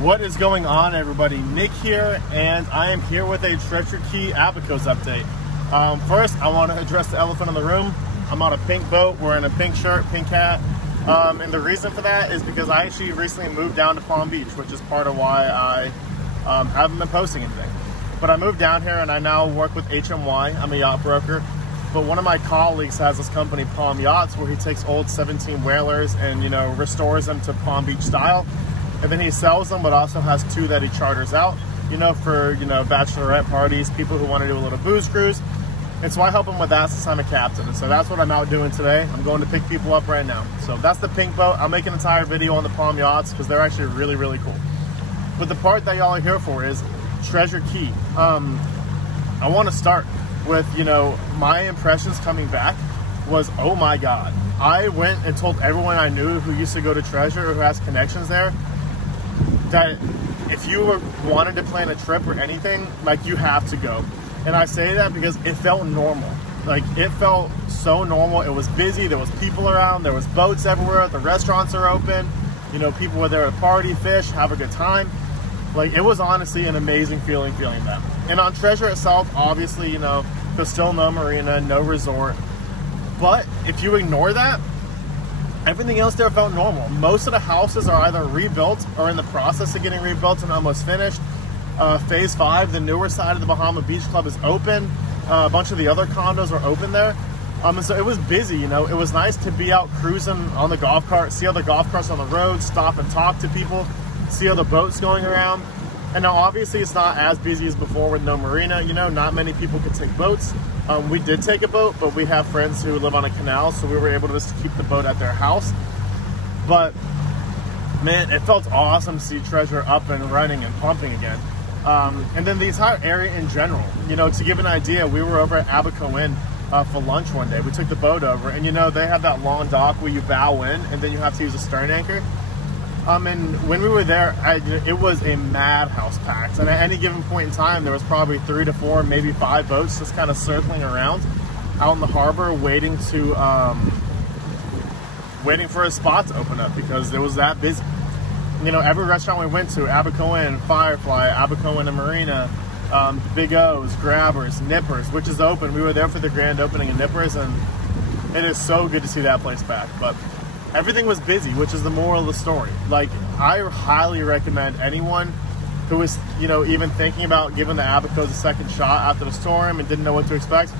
What is going on, everybody? Nick here, and I am here with a Treasure Cay Abacos update. First, I want to address the elephant in the room. I'm on a pink boat, wearing a pink shirt, pink hat, and the reason for that is because I actually recently moved down to Palm Beach, which is part of why I haven't been posting anything. But I moved down here and I now work with HMY. I'm a yacht broker. But one of my colleagues has this company, Palm Yachts, where he takes old 17 whalers and, you know, restores them to Palm Beach style. And then he sells them, but also has two that he charters out, you know, for, you know, bachelorette parties, people who want to do a little booze cruise. And so I help him with that since I'm a captain. And so that's what I'm out doing today. I'm going to pick people up right now. So that's the pink boat. I'll make an entire video on the Palm Yachts because they're actually really, really cool. But the part that y'all are here for is Treasure Cay. I want to start with, you know, my impressions coming back was, oh my God. I went and told everyone I knew who used to go to Treasure or who has connections there that if you wanted to plan a trip or anything, like, you have to go. And I say that because it felt normal. Like, it felt so normal. It was busy, there was people around, there was boats everywhere, the restaurants are open, you know, people were there to party, fish, have a good time. Like, it was honestly an amazing feeling that. And on Treasure itself, obviously, you know, there's still no marina, no resort. But if you ignore that, everything else there felt normal. Most of the houses are either rebuilt or in the process of getting rebuilt and almost finished. Phase 5, the newer side of the Bahama Beach Club, is open. A bunch of the other condos are open there. And so it was busy, you know. It was nice to be out cruising on the golf cart, see other golf carts on the road, stop and talk to people, see other boats going around. And now obviously it's not as busy as before with no marina, you know, not many people could take boats. We did take a boat, but we have friends who live on a canal, so we were able to just keep the boat at their house. But man, it felt awesome to see Treasure up and running and pumping again. And then the entire area in general, you know, to give an idea, we were over at Abaco Inn for lunch one day. We took the boat over, and you know, they have that long dock where you bow in and then you have to use a stern anchor. And when we were there, it was a madhouse packed. And at any given point in time, there was probably 3 to 4, maybe 5 boats just kind of circling around out in the harbor, waiting for a spot to open up because it was that busy. You know, every restaurant we went to, Abaco Inn, Firefly, Abaco Inn and Marina, Big O's, Grabbers, Nippers, which is open. We were there for the grand opening of Nippers, and it is so good to see that place back. But everything was busy, which is the moral of the story. Like, I highly recommend anyone who is, you know, even thinking about giving the Abacos a second shot after the storm and didn't know what to expect,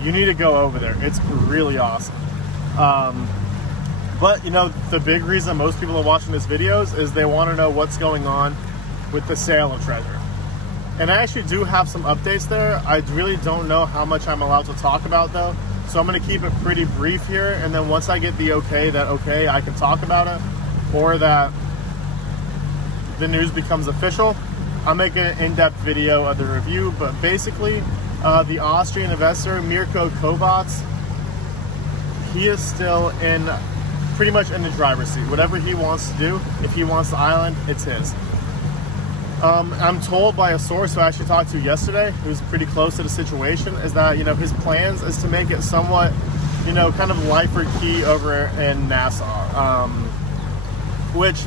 you need to go over there. It's really awesome. But, you know, the big reason most people are watching these videos is they want to know what's going on with the sale of Treasure. And I actually do have some updates there. I really don't know how much I'm allowed to talk about, though. So I'm going to keep it pretty brief here, and then once I get the okay that, okay, I can talk about it, or that the news becomes official, I'll make an in-depth video of the review. But basically, the Austrian investor, Mirko Kovacs, he is still pretty much in the driver's seat. Whatever he wants to do, if he wants the island, it's his. I'm told by a source who I actually talked to yesterday, who's pretty close to the situation, is that, you know, his plans is to make it somewhat, you know, kind of Lifer Key over in Nassau, which,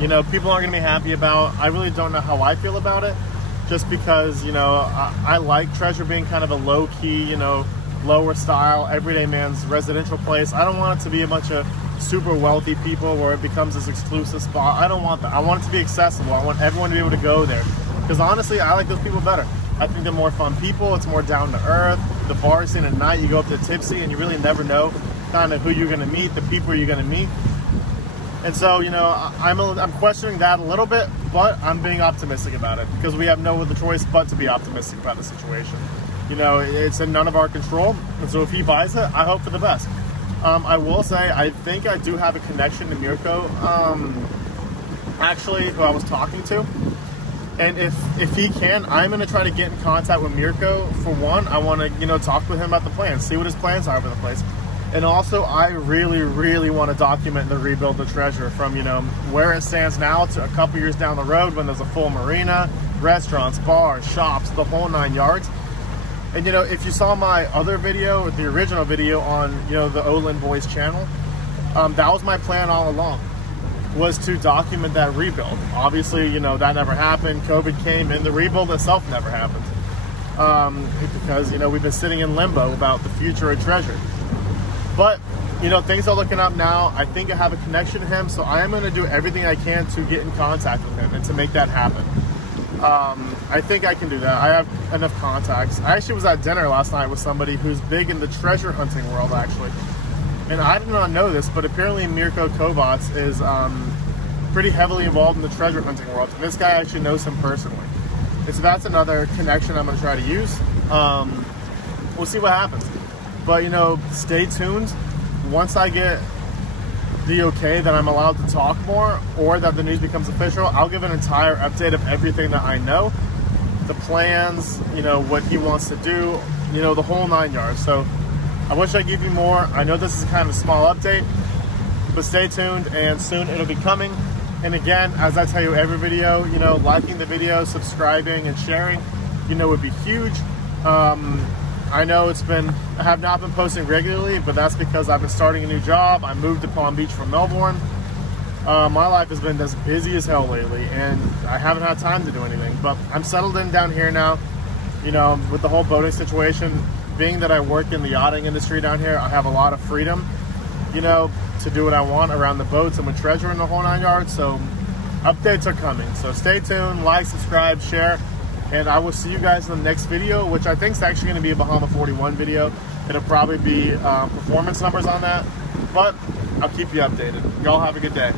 you know, people aren't going to be happy about. I really don't know how I feel about it, just because, you know, I like Treasure being kind of a low-key, you know, lower style, everyday man's residential place. I don't want it to be a bunch of super wealthy people where it becomes this exclusive spot. I don't want that. I want it to be accessible. I want everyone to be able to go there. Because honestly, I like those people better. I think they're more fun people. It's more down to earth. The bar scene at night, you go up to Tipsy and you really never know kind of who you're going to meet, the people you're going to meet. And so, you know, I'm questioning that a little bit, but I'm being optimistic about it because we have no other choice but to be optimistic about the situation. You know, it's in none of our control. And so if he buys it, I hope for the best. I will say, I think I do have a connection to Mirko, actually, who I was talking to. And if he can, I'm going to try to get in contact with Mirko. For one, I want to, you know, talk with him about the plans, see what his plans are for the place. And also, I really, really want to document the rebuild of Treasure from, you know, where it stands now to a couple years down the road when there's a full marina, restaurants, bars, shops, the whole 9 yards. And, you know, if you saw my other video, the original video on, you know, the Olin Boys channel, that was my plan all along. was to document that rebuild. Obviously, you know, that never happened. COVID came and the rebuild itself never happened. Because, you know, we've been sitting in limbo about the future of Treasure. But, you know, things are looking up now. I think I have a connection to him, so I am going to do everything I can to get in contact with him and to make that happen. I think I can do that. I have enough contacts. I actually was at dinner last night with somebody who's big in the treasure hunting world, actually. And I did not know this, but apparently Mirko Kovacs is pretty heavily involved in the treasure hunting world. And this guy actually knows him personally. And so that's another connection I'm going to try to use. We'll see what happens. But, you know, stay tuned. Once I get the okay that I'm allowed to talk more, or that the news becomes official, I'll give an entire update of everything that I know, the plans, you know, what he wants to do, you know, the whole 9 yards. So I wish I gave you more. I know this is kind of a small update, but stay tuned and soon it'll be coming. And again, as I tell you every video, you know, liking the video, subscribing and sharing, you know, would be huge. I know I have not been posting regularly, but that's because I've been starting a new job. I moved to Palm Beach from Melbourne. My life has been as busy as hell lately, and I haven't had time to do anything. But I'm settled in down here now, you know, with the whole boating situation. Being that I work in the yachting industry down here, I have a lot of freedom, you know, to do what I want around the boats and with Treasure in the whole 9 yards. So updates are coming. So stay tuned, like, subscribe, share. And I will see you guys in the next video, which I think is actually going to be a Bahama 41 video. It'll probably be performance numbers on that, but I'll keep you updated. Y'all have a good day.